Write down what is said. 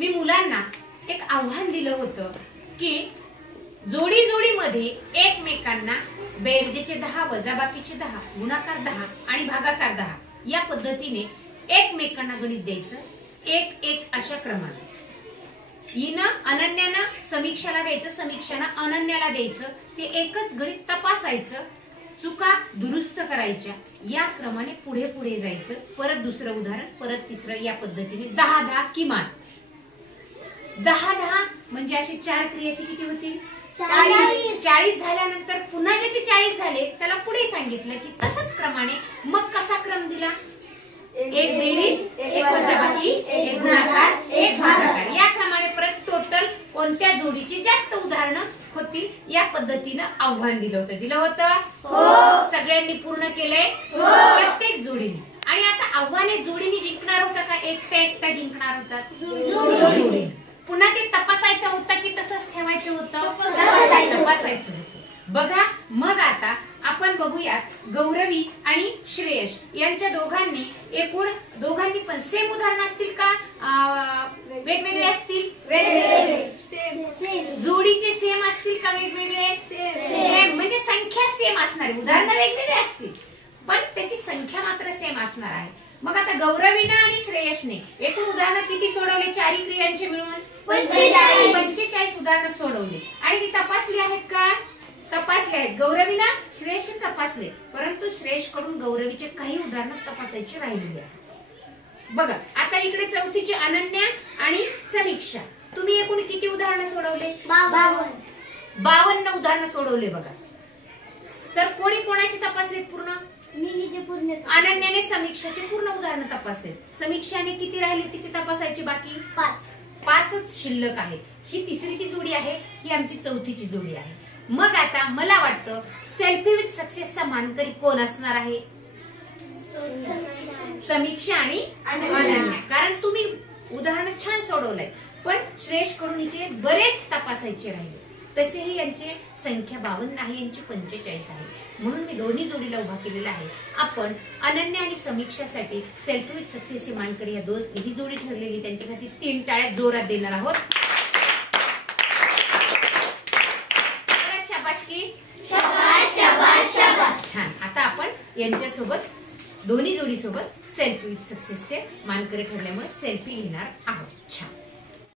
मी मुलांना एक आव्हान दिलं होतं की जोडी जोडीमध्ये एकमेकांना बेरजेचे 10 वजाबाकीचे 10 गुणाकार 10 आणि भागाकार 10 या पद्धतीने एकमेकांना गणित द्यायचं, एक एक अशा क्रमाने. हिनं अनन्यानं समीक्षाला द्यायचं, समीक्षानं अनन्याला द्यायचं. ते एकच गणित तपासायचं, चुका दुरुस्त करायच्या, या क्रमाने पुढे पुढे जायचं. परत दुसरं उदाहरण, परत तिसरं, या पद्धतीने 10-10 किमान 10-10 म्हणजे असे 4 क्रियाचे किती होतील? 40 झाल्यानंतर पुन्हा ज्याचे 40 झाले त्याला पुढे सांगितलं की तसंच क्रमाने. मग कसा क्रम दिला? एक बेरीज, एक वजाबाकी, एक गुणाकार, एक भागाकार, या क्रमाने परत टोटल कोणत्या जोडीची जास्त उदाहरणं होतील या पद्धतीनं आव्हान दिलं होतं. सगळ्यांनी पूर्ण केलंय प्रत्येक जोडीने. आणि आता आव्हाने जोडीने जिंकणार होता का एकटा जिंकणार होता? जोडीने. पुन्हा ते तपासायचं होतं की तसंच ठेवायचं होतं? तपासायचं होतं. बघा मग आता आपण बघूयात गौरवी आणि श्रेयश यांच्या दोघांनी पण सेम उदाहरण असतील का वेगवेगळे असतील? जोडीचे सेम असतील का वेगवेगळे? सेम म्हणजे संख्या सेम असणार, उदाहरणं वेगवेगळे असतील पण त्याची संख्या मात्र सेम असणार आहे. मग आता गौरवीने आणि श्रेयसने एकूण उदाहरणं किती सोडवले? 4 क्रियांचे मिळून 45 उदाहरणं सोडवले. आणि ती तपासली आहेत का? तपासले आहेत. गौरवीला श्रेयसने तपासले, परंतु श्रेयस कडून गौरवीचे काही उदाहरणं तपासायची राहिलेली आहेत. बघा आता इकडे चौथीची अनन्या आणि समीक्षा. तुम्ही एकूण किती उदाहरणं सोडवले? 52 उदाहरणं सोडवले. बघा तर कोणी कोणाची तपासलेत पूर्ण? अनन्याने समीक्षाचे पूर्ण उदाहरणं तपासले. समीक्षाने किती राहिले तिची तपासायची बाकी? 5च शिल्लक आहे. ही तिसरीची जोडी आहे, ही आमची चौथीची जोडी आहे. मग आता मला वाटतं सेल्फी विथ सक्सेसचा मानकरी कोण असणार आहे? समीक्षा आणि अनन्या. कारण तुम्ही उदाहरण छान सोडवलंय पण श्रेयस कडून हिचे बरेच तपासायचे राहिले. तसेही यांची संख्या 52 आहे, यांची 45 आहे. म्हणून मी दोन्ही जोडीला उभा केलेला आहे. आपण अनन्या आणि समीक्षासाठी सेल्फी विथ सक्सेसचे मानकरी या ही जोडी ठरलेली, त्यांच्यासाठी 3 टाळ्या जोरात देणार आहोत. छान. आता आपण यांच्यासोबत दोन्ही जोडी सोबत सेल्फी विथ सक्सेसचे मानकरी ठरल्यामुळे सेल्फी घेणार आहोत. छान.